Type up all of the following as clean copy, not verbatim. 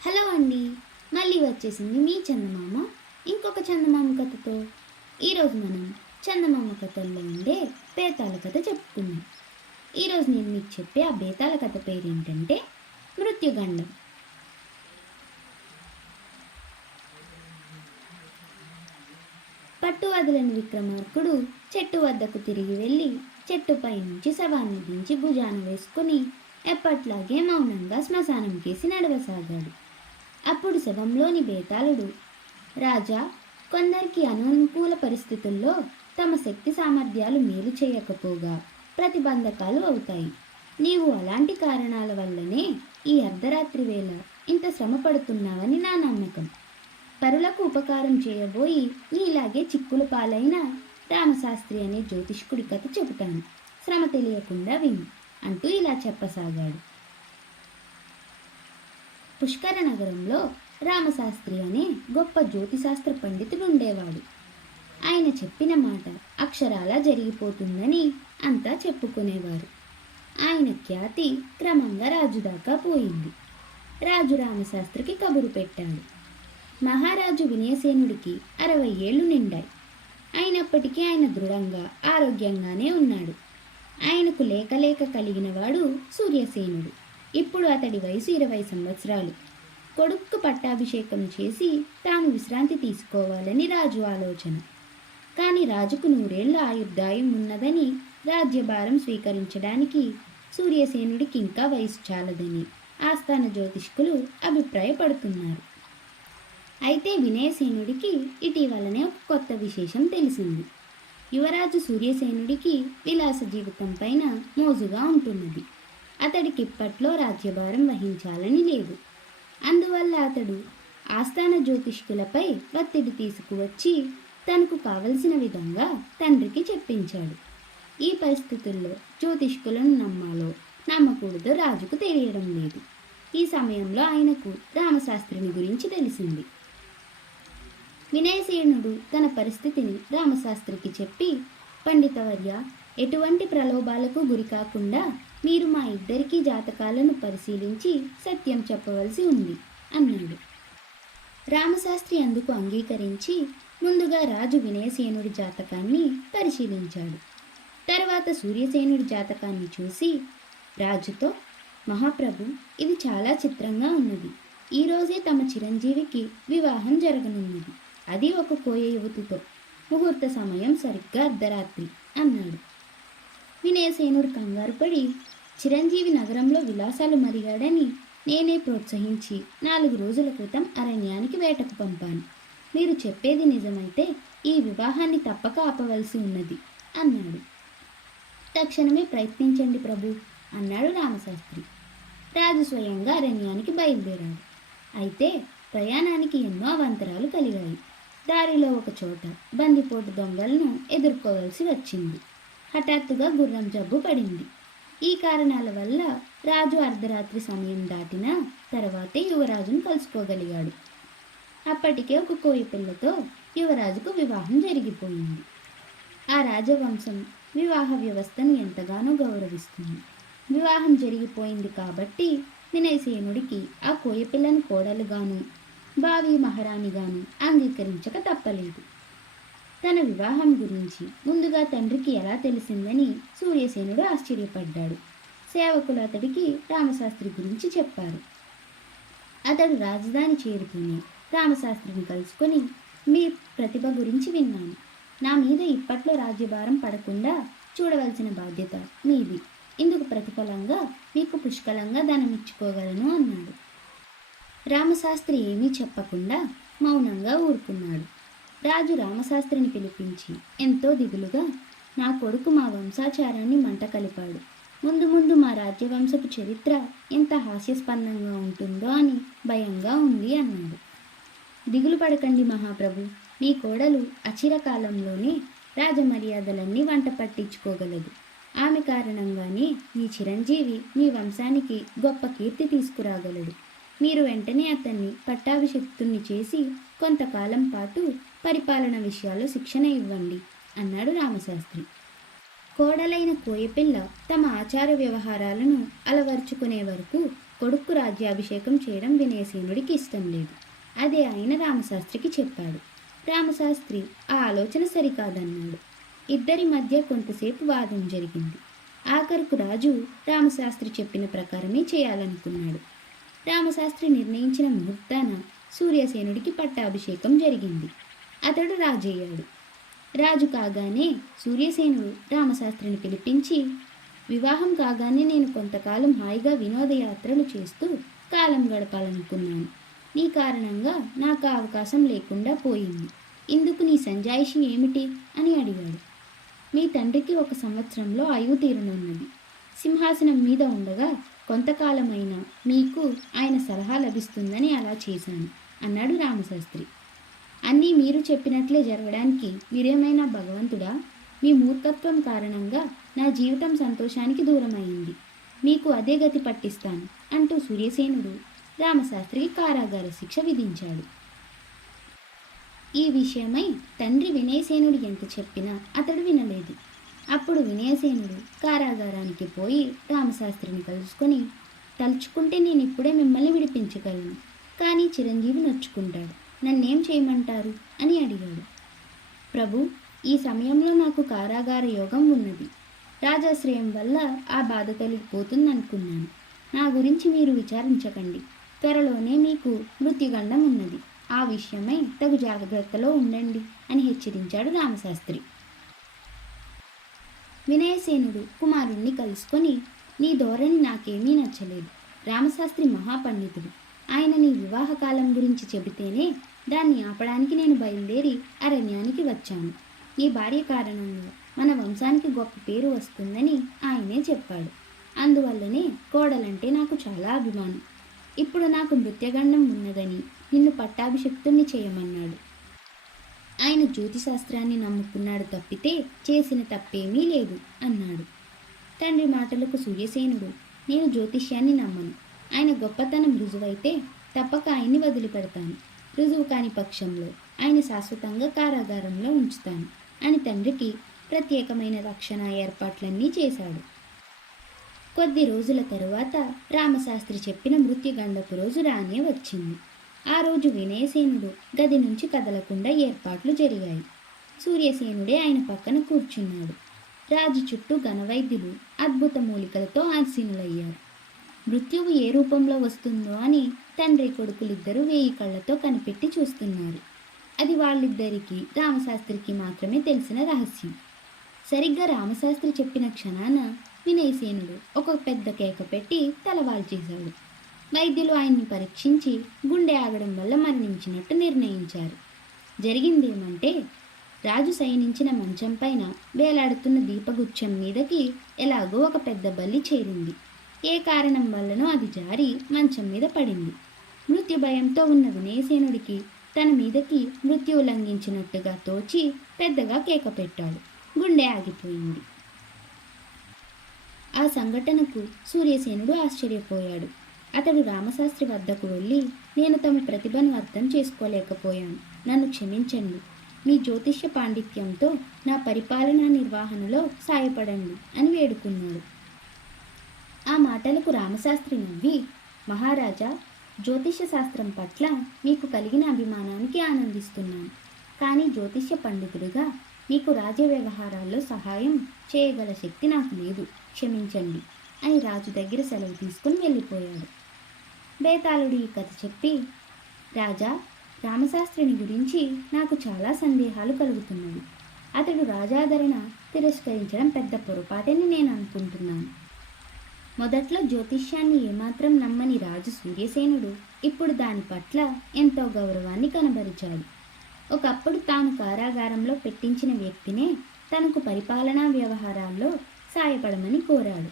Hello అండి. మళ్ళీ వచ్చేసింది మీ చందమామ ఇంకొక చందమామ కథతో. ఈరోజు మనం చందమామ కథల్లో ఉండే బేతాళ కథ చెప్పుకుందాం. ఈరోజు నేను మీకు చెప్పే ఆ బేతాళ కథ పేరు ఏంటంటే మృత్యుగండం. పట్టు వదలని విక్రమార్కుడు చెట్టు వద్దకు తిరిగి వెళ్ళి చెట్టుపై నుంచి శవాన్ని దించి భుజాన వేసుకుని ఎప్పట్లాగే మౌనంగా శ్మశానం కేసి నడవసాగాడు. అప్పుడు శవంలోని బేతాళుడు, రాజా, కొందరికి అననుకూల పరిస్థితుల్లో తమ శక్తి సామర్థ్యాలు మేలు చేయకపోగా ప్రతిబంధకాలు అవుతాయి. నీవు అలాంటి కారణాల వల్లనే ఈ అర్ధరాత్రి వేళ ఇంత శ్రమ పడుతున్నావని నా నమ్మకం. పరులకు ఉపకారం చేయబోయి నీలాగే చిక్కుల పాలైన రామశాస్త్రి అనే జ్యోతిష్కుడి కథ చెబుతాను, శ్రమ తెలియకుండా విను అంటూ ఇలా చెప్పసాగాడు. పుష్కర నగరంలో రామశాస్త్రి అనే గొప్ప జ్యోతిశాస్త్ర పండితుడు ఉండేవాడు. ఆయన చెప్పిన మాట అక్షరాలా జరిగిపోతుందని అంతా చెప్పుకునేవారు. ఆయన ఖ్యాతి క్రమంగా రాజు దాకా పోయింది. రాజు రామశాస్త్రికి కబురు పెట్టాడు. మహారాజు వినయసేనుడికి 60 ఏళ్లు నిండాయి. అయినప్పటికీ ఆయన దృఢంగా ఆరోగ్యంగానే ఉన్నాడు. ఆయనకు లేక కలిగినవాడు సూర్యసేనుడు. ఇప్పుడు అతడి వయసు 20 సంవత్సరాలు. కొడుక్కు పట్టాభిషేకం చేసి తాను విశ్రాంతి తీసుకోవాలని రాజు ఆలోచన. కానీ రాజుకు 100 ఏళ్ల ఆయుర్దాయం ఉన్నదని, రాజ్యభారం స్వీకరించడానికి సూర్యసేనుడికి ఇంకా వయసు చాలదని ఆస్థాన జ్యోతిష్కులు అభిప్రాయపడుతున్నారు. అయితే వినయసేనుడికి ఇటీవలనే ఒక కొత్త విశేషం తెలిసింది. యువరాజు సూర్యసేనుడికి విలాస జీవితం పైన మోజుగా ఉంటున్నది. అతడికి ఇప్పట్లో రాజ్యభారం వహించాలని లేదు. అందువల్ల అతడు ఆస్థాన జ్యోతిష్కులపై ఒత్తిడి తీసుకువచ్చి తనకు కావలసిన విధంగా తండ్రికి చెప్పించాడు. ఈ పరిస్థితుల్లో జ్యోతిష్కులను నమ్మాలో నమ్మకూడదో రాజుకు తెలియడం లేదు. ఈ సమయంలో ఆయనకు రామశాస్త్రిని గురించి తెలిసింది. వినయసేనుడు తన పరిస్థితిని రామశాస్త్రికి చెప్పి, పండితవర్య, ఎటువంటి ప్రలోభాలకు గురి కాకుండా మీరు మా ఇద్దరికీ జాతకాలను పరిశీలించి సత్యం చెప్పవలసి ఉంది అన్నాడు. రామశాస్త్రి అందుకు అంగీకరించి ముందుగా రాజు వినయసేనుడి జాతకాన్ని పరిశీలించాడు. తర్వాత సూర్యసేనుడి జాతకాన్ని చూసి రాజుతో, మహాప్రభు, ఇది చాలా చిత్రంగా ఉన్నది. ఈరోజే తమ చిరంజీవికి వివాహం జరగనున్నది. అది ఒక కోయ యువతితో. ముహూర్త సమయం సరిగ్గా అర్ధరాత్రి అన్నాడు. వినయసేనుడు కంగారుపడి, చిరంజీవి నగరంలో విలాసాలు మరిగాడని నేనే ప్రోత్సహించి 4 రోజుల క్రితం అరణ్యానికి వేటకు పంపాను. మీరు చెప్పేది నిజమైతే ఈ వివాహాన్ని తప్పక ఆపవలసి ఉన్నది అన్నాడు. తక్షణమే ప్రయత్నించండి ప్రభు అన్నాడు రామశాస్త్రి. రాజు స్వయంగా అరణ్యానికి బయలుదేరాడు. అయితే ప్రయాణానికి ఎన్నో అవాంతరాలు కలిగాయి. దారిలో ఒక చోట బందిపోటు దొంగలను ఎదుర్కోవలసి వచ్చింది. హఠాత్తుగా గుర్రం జబ్బు పడింది. ఈ కారణాల వల్ల రాజు అర్ధరాత్రి సమయం దాటిన తర్వాతే యువరాజును కలుసుకోగలిగాడు. అప్పటికే ఒక కోయిపిల్లతో యువరాజుకు వివాహం జరిగిపోయింది. ఆ రాజవంశం వివాహ వ్యవస్థను ఎంతగానో గౌరవిస్తుంది. వివాహం జరిగిపోయింది కాబట్టి వినయసేనుడికి ఆ కోయపిల్లను కోడలుగాను, భావి మహారాణిగాను అంగీకరించక తప్పలేదు. తన వివాహం గురించి ముందుగా తండ్రికి ఎలా తెలిసిందని సూర్యసేనుడు ఆశ్చర్యపడ్డాడు. సేవకులు అతడికి రామశాస్త్రి గురించి చెప్పారు. అతడు రాజధాని చేరుకుని రామశాస్త్రిని కలుసుకొని, మీ ప్రతిభ గురించి విన్నాను. నా మీద ఇప్పట్లో రాజ్యభారం పడకుండా చూడవలసిన బాధ్యత మీది. ఇందుకు ప్రతిఫలంగా మీకు పుష్కలంగా ధనమిచ్చుకోగలను అన్నాడు. రామశాస్త్రి ఏమీ చెప్పకుండా మౌనంగా ఊరుకున్నాడు. రాజు రామశాస్త్రిని పిలిపించి ఎంతో దిగులుగా, నా కొడుకు మా వంశాచారాన్ని మంట కలిపాడు. ముందు మా రాజ్యవంశపు చరిత్ర ఎంత హాస్యాస్పందంగా ఉంటుందో అని భయంగా ఉంది అన్నాడు. దిగులు పడకండి మహాప్రభు, మీ కోడలు అచిరకాలంలోనే రాజమర్యాదలన్నీ వంట పట్టించుకోగలదు. ఆమె కారణంగానే మీ చిరంజీవి మీ వంశానికి గొప్ప కీర్తి తీసుకురాగలడు. మీరు వెంటనే అతన్ని పట్టాభిషిక్తుణ్ణి చేసి కొంతకాలం పాటు పరిపాలన విషయాల్లో శిక్షణ ఇవ్వండి అన్నాడు రామశాస్త్రి. కోడలైన కోయపిల్ల తమ ఆచార వ్యవహారాలను అలవర్చుకునే వరకు కొడుకు రాజ్యాభిషేకం చేయడం వినయసేనుడికి ఇష్టం లేదు. అదే ఆయన రామశాస్త్రికి చెప్పాడు. రామశాస్త్రి ఆ ఆలోచన సరికాదన్నాడు. ఇద్దరి మధ్య కొంతసేపు వాదం జరిగింది. ఆఖరుకు రాజు రామశాస్త్రి చెప్పిన ప్రకారమే చేయాలనుకున్నాడు. రామశాస్త్రి నిర్ణయించిన ముహూర్తాన సూర్యసేనుడికి పట్టాభిషేకం జరిగింది. అతడు రాజయ్యాడు. రాజు కాగానే సూర్యసేనుడు రామశాస్త్రిని పిలిపించి, వివాహం కాగానే నేను కొంతకాలం హాయిగా వినోదయాత్రలు చేస్తూ కాలం గడపాలనుకున్నాను. నీ కారణంగా నాకు ఆ అవకాశం లేకుండా పోయింది. ఇందుకు నీ సంజాయిషి ఏమిటి అని అడిగాడు. మీ తండ్రికి 1 సంవత్సరంలో ఆయువు తీరనున్నది. సింహాసనం మీద ఉండగా కొంతకాలమైనా మీకు ఆయన సలహా లభిస్తుందని అలా చేశాను అన్నాడు రామశాస్త్రి. అన్నీ మీరు చెప్పినట్లే జరగడానికి మీరేమైనా భగవంతుడా? మీ మూర్ఖత్వం కారణంగా నా జీవితం సంతోషానికి దూరమైంది. మీకు అదే గతి పట్టిస్తాను అంటూ సూర్యసేనుడు రామశాస్త్రికి కారాగార శిక్ష విధించాడు. ఈ విషయమై తండ్రి వినయసేనుడు ఎంత చెప్పినా అతడు వినలేదు. అప్పుడు వినయసేనుడు కారాగారానికి పోయి రామశాస్త్రిని కలుసుకొని, తలుచుకుంటే నేను ఇప్పుడే మిమ్మల్ని విడిపించగలను, కానీ చిరంజీవి నొచ్చుకుంటాడు, నన్నేం చేయమంటారు అని అడిగాడు. ప్రభు, ఈ సమయంలో నాకు కారాగార యోగం ఉన్నది. రాజాశ్రయం వల్ల ఆ బాధ తొలగిపోతుందనుకున్నాను. నా గురించి మీరు విచారించకండి. త్వరలోనే మీకు మృత్యుగండం ఉన్నది. ఆ విషయమై తగు జాగ్రత్తలో ఉండండి అని హెచ్చరించాడు రామశాస్త్రి. వినయసేనుడు కుమారుణ్ణి కలుసుకొని, నీ ధోరణి నాకేమీ నచ్చలేదు. రామశాస్త్రి మహాపండితుడు. ఆయన నీ వివాహకాలం గురించి చెబితేనే దాన్ని ఆపడానికి నేను బయలుదేరి అరణ్యానికి వచ్చాను. నీ భార్య కారణంగా మన వంశానికి గొప్ప పేరు వస్తుందని ఆయనే చెప్పాడు. అందువల్లనే కోడలంటే నాకు చాలా అభిమానం. ఇప్పుడు నాకు మృత్యగండం ఉన్నదని నిన్ను పట్టాభిషిక్తుణ్ణి చేయమన్నాడు. ఆయన జ్యోతిశాస్త్రాన్ని నమ్ముకున్నాడు తప్పితే చేసిన తప్పేమీ లేదు అన్నాడు. తండ్రి మాటలకు సూర్యసేనుడు, నేను జ్యోతిష్యాన్ని నమ్మను. ఆయన గొప్పతనం రుజువైతే తప్పక ఆయన్ని వదిలిపెడతాను. రుజువు కాని పక్షంలో ఆయన శాశ్వతంగా కారాగారంలో ఉంచుతాను అని తండ్రికి ప్రత్యేకమైన రక్షణ ఏర్పాట్లన్నీ చేశాడు. కొద్ది రోజుల తరువాత రామశాస్త్రి చెప్పిన మృత్యుగండపు రోజు రానే వచ్చింది. ఆ రోజు వినయసేనుడు గది నుంచి కదలకుండా ఏర్పాట్లు జరిగాయి. సూర్యసేనుడే ఆయన పక్కన కూర్చున్నాడు. రాజు చుట్టూ ఘనవైద్యులు అద్భుత మూలికలతో ఆసీనులయ్యారు. మృత్యువు ఏ రూపంలో వస్తుందో అని తండ్రి కొడుకులిద్దరూ 1000 కళ్ళతో కనిపెట్టి చూస్తున్నారు. అది వాళ్ళిద్దరికీ రామశాస్త్రికి మాత్రమే తెలిసిన రహస్యం. సరిగ్గా రామశాస్త్రి చెప్పిన క్షణాన వినయసేనుడు ఒక పెద్ద కేక పెట్టి తలవాల్చేశాడు. వైద్యులు ఆయన్ని పరీక్షించి గుండె ఆగడం వల్ల మరణించినట్టు నిర్ణయించారు. జరిగిందేమంటే, రాజు శయనించిన మంచం పైన వేలాడుతున్న దీపగుచ్చం మీదకి ఎలాగో ఒక పెద్ద బల్లి చేరింది. ఏ కారణం వల్లనో అది జారి మంచం మీద పడింది. మృత్యు భయంతో ఉన్న వినయసేనుడికి తన మీదకి మృత్యువు లంఘించినట్టుగా తోచి పెద్దగా కేక పెట్టాడు. గుండె ఆగిపోయింది. ఆ సంఘటనకు సూర్యసేనుడు ఆశ్చర్యపోయాడు. అతడు రామశాస్త్రి వద్దకు వెళ్ళి, నేను తమ ప్రతిభను అర్థం చేసుకోలేకపోయాను, నన్ను క్షమించండి. మీ జ్యోతిష్య పాండిత్యంతో నా పరిపాలనా నిర్వహణలో సాయపడండి అని వేడుకున్నాడు. ఆ మాటలకు రామశాస్త్రి నవ్వి, మహారాజా, జ్యోతిష్య శాస్త్రం పట్ల మీకు కలిగిన అభిమానానికి ఆనందిస్తున్నాను. కానీ జ్యోతిష్య పండితుడిగా మీకు రాజ్య వ్యవహారాల్లో సహాయం చేయగల శక్తి నాకు లేదు, క్షమించండి అని రాజు దగ్గర సెలవు తీసుకుని వెళ్ళిపోయాడు. బేతాళుడు ఈ కథ చెప్పి, రాజా, రామశాస్త్రిని గురించి నాకు చాలా సందేహాలు కలుగుతున్నాయి. అతడు రాజాదరణ తిరస్కరించడం పెద్ద పొరపాటని నేను అనుకుంటున్నాను. మొదట్లో జ్యోతిష్యాన్ని ఏమాత్రం నమ్మని రాజు సూర్యసేనుడు ఇప్పుడు దాని పట్ల ఎంతో గౌరవాన్ని కనబరిచాడు. ఒకప్పుడు తాను కారాగారంలో పెట్టించిన వ్యక్తినే తనకు పరిపాలనా వ్యవహారాల్లో సాయపడమని కోరాడు.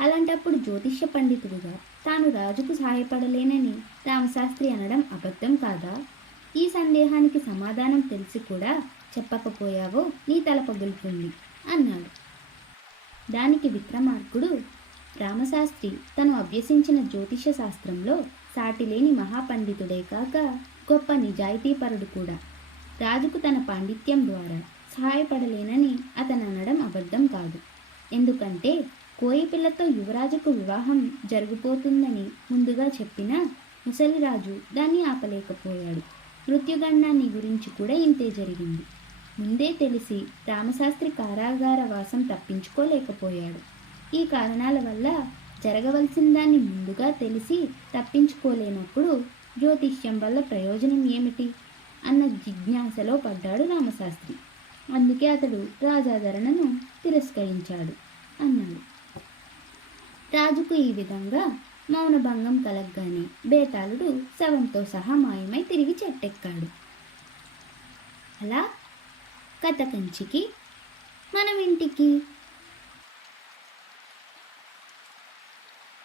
అలాంటప్పుడు జ్యోతిష్య పండితుడుగా తాను రాజుకు సహాయపడలేనని రామశాస్త్రి అనడం అబద్ధం కాదా? ఈ సందేహానికి సమాధానం తెలిసి కూడా చెప్పకపోయావో నీ తల పగులుతుంది అన్నాడు. దానికి విక్రమార్కుడు, రామశాస్త్రి తను అభ్యసించిన జ్యోతిష శాస్త్రంలో సాటిలేని మహాపండితుడే కాక గొప్ప నిజాయితీపరుడు కూడా. రాజుకు తన పాండిత్యం ద్వారా సహాయపడలేనని అతను అనడం అబద్ధం కాదు. ఎందుకంటే కోయి పిల్లతో యువరాజుకు వివాహం జరిగిపోతుందని ముందుగా చెప్పినా ముసలిరాజు దాన్ని ఆపలేకపోయాడు. మృత్యుగండాన్ని గురించి కూడా ఇంతే జరిగింది. ముందే తెలిసి రామశాస్త్రి కారాగార వాసం తప్పించుకోలేకపోయాడు. ఈ కారణాల వల్ల జరగవలసిన దాన్ని ముందుగా తెలిసి తప్పించుకోలేనప్పుడు జ్యోతిష్యం వల్ల ప్రయోజనం ఏమిటి అన్న జిజ్ఞాసలో పడ్డాడు రామశాస్త్రి. అందుకే అతడు రాజాదరణను తిరస్కరించాడు అన్నాడు. రాజుకు ఈ విధంగా మౌనభంగం కలగ్గానే బేతాళుడు శవంతో సహా మాయమై తిరిగి చెట్టెక్కాడు. అలా కథ కంచికి మనం ఇంటికి.